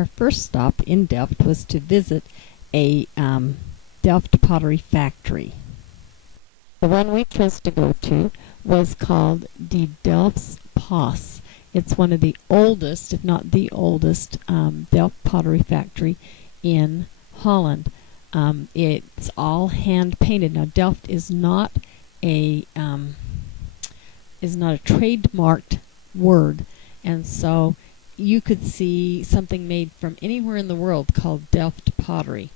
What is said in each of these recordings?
Our first stop in Delft was to visit a Delft pottery factory. The one we chose to go to was called the Delft's Pas. It's one of the oldest, if not the oldest, Delft pottery factory in Holland. It's all hand painted. Now, Delft is not a trademarked word, and so you could see something made from anywhere in the world called Delft pottery.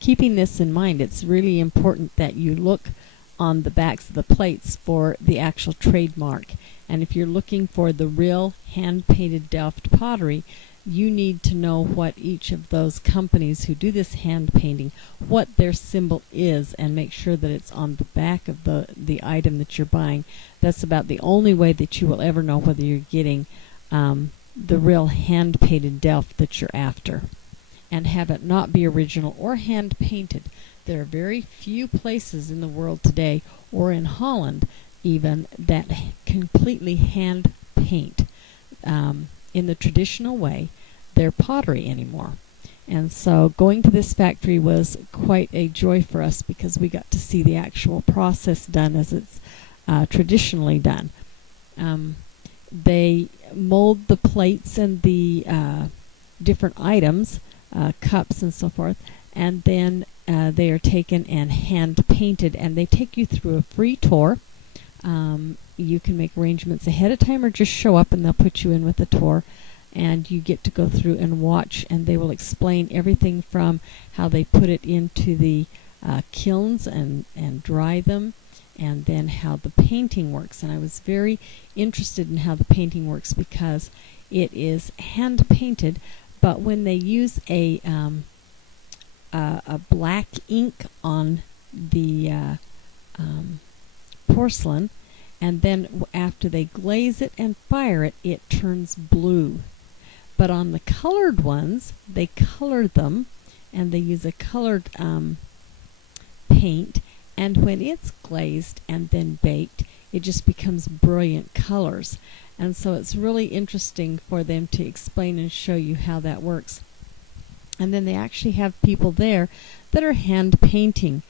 Keeping this in mind, it's really important that you look on the backs of the plates for the actual trademark. And if you're looking for the real hand-painted Delft pottery, you need to know what each of those companies who do this hand painting, what their symbol is, and make sure that it's on the back of the item that you're buying. That's about the only way that you will ever know whether you're getting the real hand-painted Delft that you're after. And have it not be original or hand-painted. There are very few places in the world today, or in Holland even, that completely hand paint in the traditional way their pottery anymore. And so going to this factory was quite a joy for us because we got to see the actual process done as it's traditionally done. They mold the plates and the different items, cups and so forth, and then they are taken and hand painted, and they take you through a free tour. You can make arrangements ahead of time or just show up and they'll put you in with a tour, and you get to go through and watch, and they will explain everything from how they put it into the kilns and dry them, and then how the painting works. And I was very interested in how the painting works because it is hand painted, but when they use a black ink on the porcelain, and then after they glaze it and fire it, it turns blue. But on the colored ones, they color them, and they use a colored paint, and when it's glazed and then baked, it just becomes brilliant colors. And so it's really interesting for them to explain and show you how that works. And then they actually have people there that are hand painting.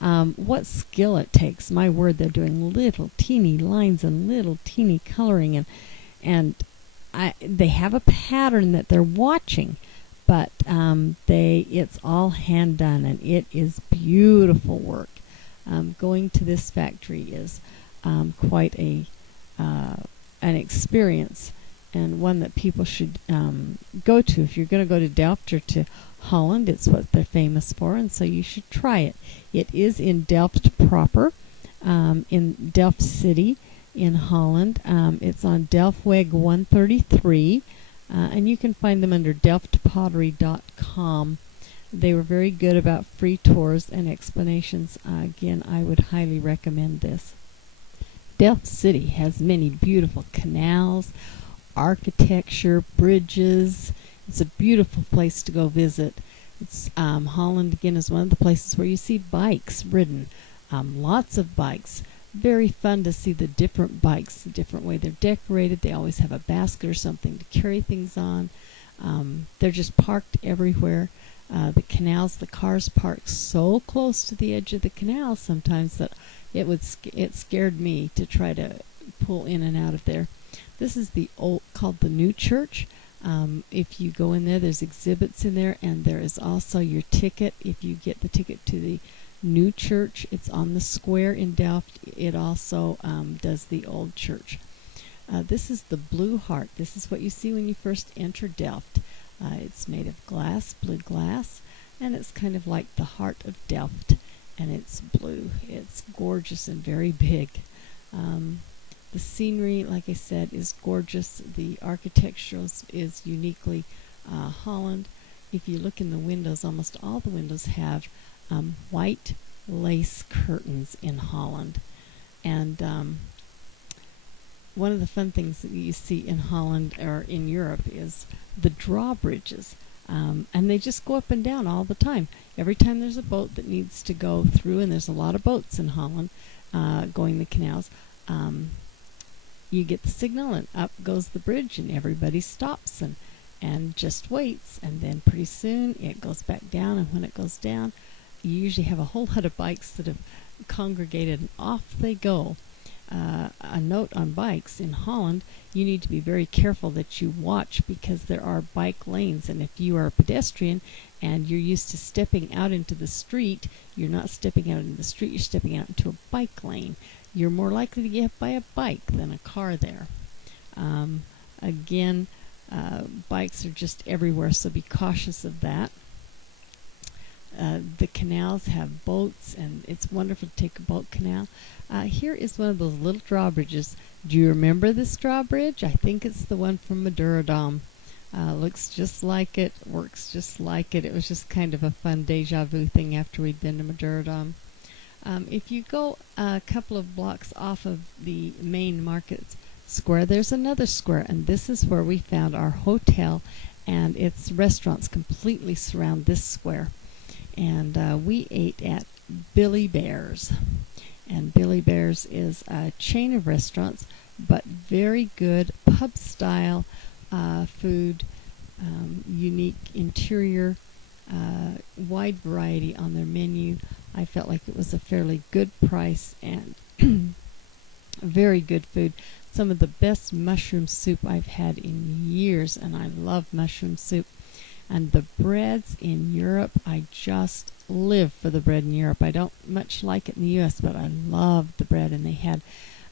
What skill it takes. My word, they're doing little teeny lines and little teeny coloring, and they have a pattern that they're watching, but it's all hand done, and it is beautiful work. Going to this factory is quite an experience, and one that people should go to. If you're going to go to Delft or to Holland, it's what they're famous for, and so you should try it. It is in Delft proper, in Delft City in Holland. It's on Delftweg 133, and you can find them under delftpottery.com. They were very good about free tours and explanations. Again, I would highly recommend this. Delft City has many beautiful canals, architecture, bridges. It's a beautiful place to go visit. It's Holland, again, is one of the places where you see bikes ridden. Lots of bikes. Very fun to see the different bikes, the different way they're decorated. They always have a basket or something to carry things on. They're just parked everywhere. The canals, the cars park so close to the edge of the canal sometimes that it scared me to try to pull in and out of there. This is called the New Church. If you go in there, there's exhibits in there, and there is also your ticket. If you get the ticket to the New Church, it's on the square in Delft. It also does the old church. This is the Blue Heart. This is what you see when you first enter Delft. It's made of glass, blue glass, and it's kind of like the heart of Delft, and it's blue. It's gorgeous and very big. The scenery, like I said, is gorgeous. The architecture is uniquely Holland. If you look in the windows, almost all the windows have white lace curtains in Holland. And one of the fun things that you see in Holland or in Europe is the drawbridges. And they just go up and down all the time. Every time there's a boat that needs to go through, and there's a lot of boats in Holland going the canals, you get the signal and up goes the bridge and everybody stops, and and just waits, and then pretty soon it goes back down, and when it goes down, you usually have a whole lot of bikes that have congregated, and off they go. A note on bikes in Holland: you need to be very careful that you watch, because there are bike lanes, and if you are a pedestrian and you're used to stepping out into the street, you're not stepping out into the street, you're stepping out into a bike lane. You're more likely to get hit by a bike than a car there. Again, bikes are just everywhere, so be cautious of that. The canals have boats, and it's wonderful to take a boat canal. Here is one of those little drawbridges. Do you remember this drawbridge? I think it's the one from Madurodam. Looks just like it, works just like it. It was just kind of a fun deja vu thing after we'd been to Madurodam. If you go a couple of blocks off of the main market square, there's another square, and this is where we found our hotel, and its restaurants completely surround this square. And we ate at Billy Bear's. And Billy Bear's is a chain of restaurants, but very good pub-style food, unique interior, wide variety on their menu. I felt like it was a fairly good price and very good food. Some of the best mushroom soup I've had in years, and I love mushroom soup. And the breads in Europe, I just live for the bread in Europe. I don't much like it in the U.S., but I love the bread. And they had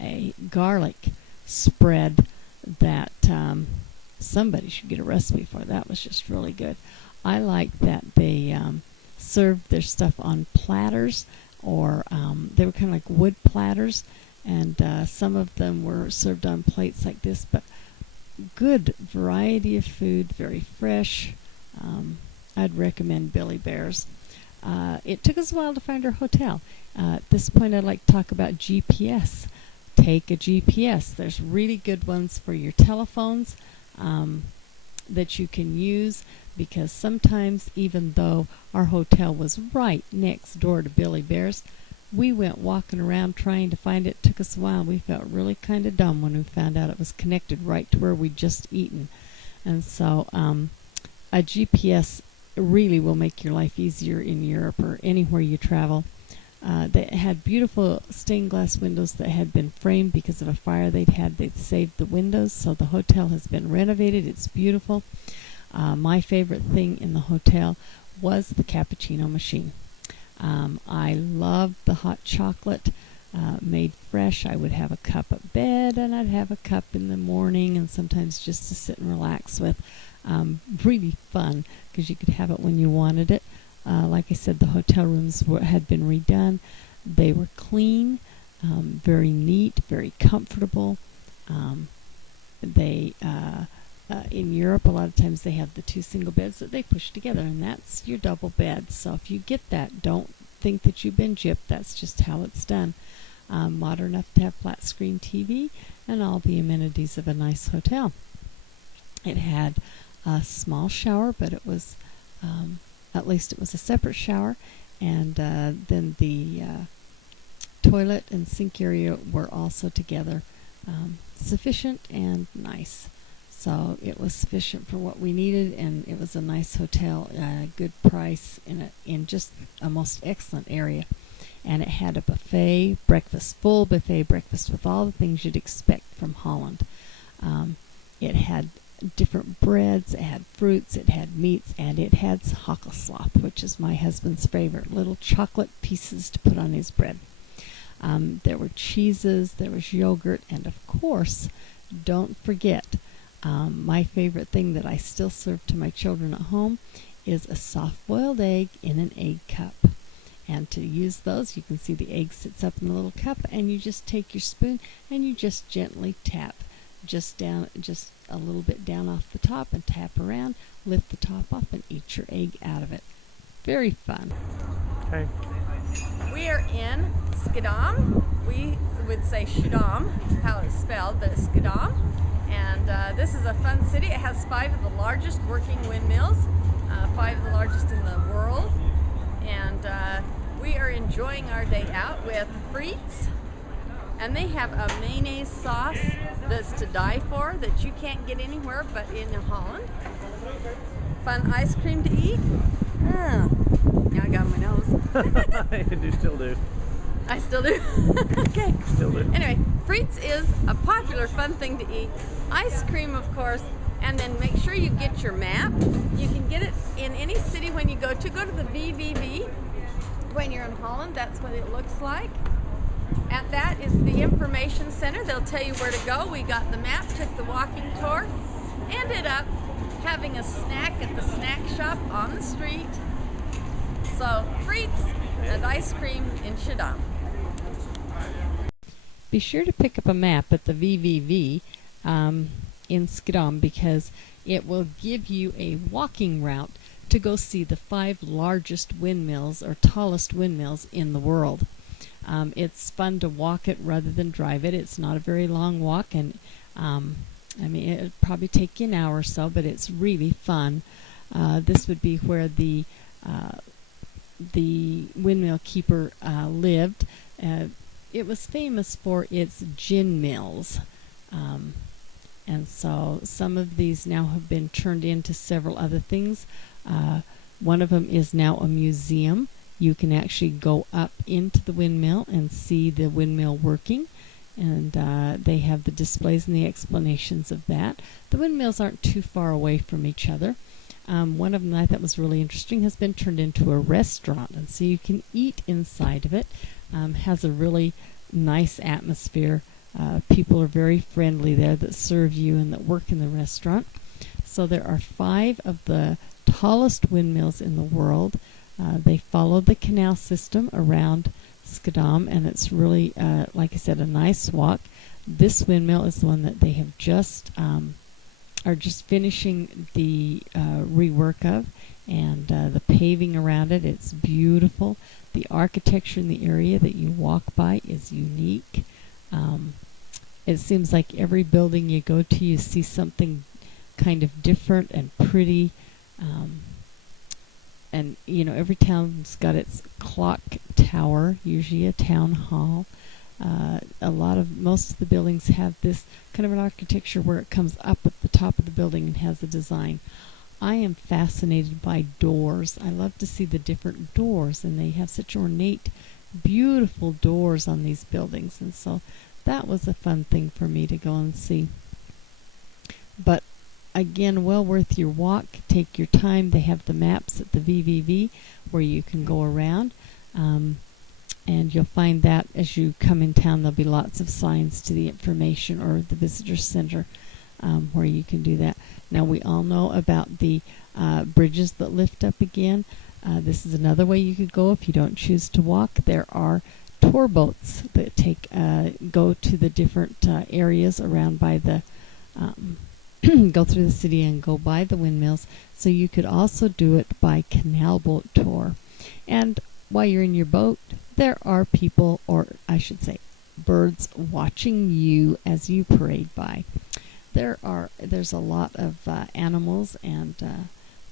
a garlic spread that somebody should get a recipe for. That was just really good. I like that they served their stuff on platters, or they were kind of like wood platters, and some of them were served on plates like this, but good variety of food, very fresh. I'd recommend Billy Bear's. It took us a while to find our hotel. At this point, I'd like to talk about GPS. Take a GPS. There's really good ones for your telephones that you can use, because sometimes, even though our hotel was right next door to Billy Bear's, we went walking around trying to find it. It took us a while. We felt really kind of dumb when we found out it was connected right to where we'd just eaten. And so a GPS really will make your life easier in Europe or anywhere you travel. They had beautiful stained glass windows that had been framed because of a fire they'd had. They'd saved the windows, so the hotel has been renovated. It's beautiful. My favorite thing in the hotel was the cappuccino machine. I loved the hot chocolate made fresh. I would have a cup at bed, and I'd have a cup in the morning, and sometimes just to sit and relax with. Really fun, because you could have it when you wanted it. Like I said, the hotel rooms had been redone. They were clean, very neat, very comfortable. In Europe, a lot of times they have the two single beds that they push together, and that's your double bed. So if you get that, don't think that you've been gypped. That's just how it's done. Modern enough to have flat screen TV and all the amenities of a nice hotel. It had a small shower, but it was at least it was a separate shower, and then the toilet and sink area were also together. Sufficient and nice. So it was sufficient for what we needed, and it was a nice hotel, good price in just a most excellent area. And it had a buffet breakfast, full buffet breakfast with all the things you'd expect from Holland. It had different breads, it had fruits, it had meats, and it had hagelslacht, which is my husband's favorite, little chocolate pieces to put on his bread. There were cheeses, there was yogurt, and of course, don't forget, my favorite thing that I still serve to my children at home is a soft-boiled egg in an egg cup. And to use those, you can see the egg sits up in the little cup, and you just take your spoon and you just gently tap just a little bit down off the top, and tap around, lift the top off, and eat your egg out of it. Very fun. Okay. We are in Schiedam. We would say Schiedam, how it's spelled, but it's Schiedam. And this is a fun city. It has 5 of the largest working windmills, 5 of the largest in the world. And we are enjoying our day out with frites. And they have a mayonnaise sauce that's to die for, that you can't get anywhere but in Holland. fun ice cream to eat. Oh, now I got my nose. You still do. I still do. Okay. Still do. Anyway, Frites is a popular fun thing to eat. Ice cream, of course, and then make sure you get your map. You can get it in any city when you go to. Go to the VVV. When you're in Holland, that's what it looks like. At that is the information center. They'll tell you where to go. We got the map, took the walking tour, ended up having a snack at the snack shop on the street. So, Frites and ice cream in Schiedam. Be sure to pick up a map at the VVV in Schiedam, because it will give you a walking route to go see the 5 largest windmills or tallest windmills in the world. It's fun to walk it rather than drive it. It's not a very long walk, and I mean, it'll probably take you an hour or so, but it's really fun. This would be where the windmill keeper lived. It was famous for its gin mills. And so some of these now have been turned into several other things. One of them is now a museum. You can actually go up into the windmill and see the windmill working. And they have the displays and the explanations of that. The windmills aren't too far away from each other. One of them I thought was really interesting has been turned into a restaurant, and so you can eat inside of it. Has a really nice atmosphere. People are very friendly there that serve you and that work in the restaurant. So there are 5 of the tallest windmills in the world. They follow the canal system around Schiedam, and it's really, like I said, a nice walk. This windmill is the one that they have just are just finishing the rework of, and the paving around it. It's beautiful. The architecture in the area that you walk by is unique. It seems like every building you go to, you see something kind of different and pretty. And, you know, every town's got its clock tower, usually a town hall. Most of the buildings have this kind of an architecture where it comes up at the top of the building and has a design. I am fascinated by doors. I love to see the different doors, and they have such ornate, beautiful doors on these buildings. And so that was a fun thing for me to go and see. But again, well worth your walk. Take your time. They have the maps at the VVV where you can go around. And you'll find that as you come in town, there'll be lots of signs to the information or the visitor center where you can do that. Now, we all know about the bridges that lift up again. This is another way you could go if you don't choose to walk. There are tour boats that go to the different areas around by the go through the city and go by the windmills. So you could also do it by canal boat tour. And while you're in your boat, there are people, or I should say birds, watching you as you parade by. There's a lot of animals and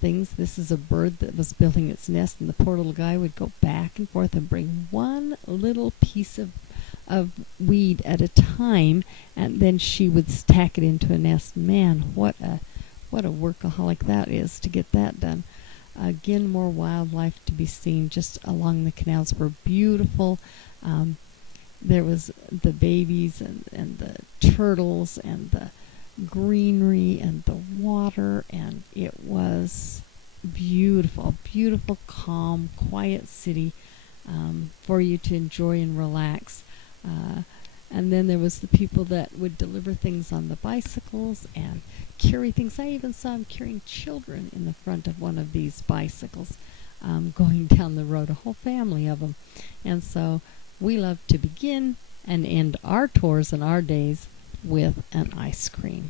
things. This is a bird that was building its nest, and the poor little guy would go back and forth and bring one little piece of weed at a time, and then she would stack it into a nest. Man, what a workaholic that is to get that done. Again, more wildlife to be seen just along the canals were beautiful. There was the babies and the turtles and the greenery and the water, and it was beautiful, beautiful, calm, quiet city for you to enjoy and relax. And then there was the people that would deliver things on the bicycles and carry things. I even saw them carrying children in the front of one of these bicycles going down the road, a whole family of them. And so we love to begin and end our tours and our days with an ice cream.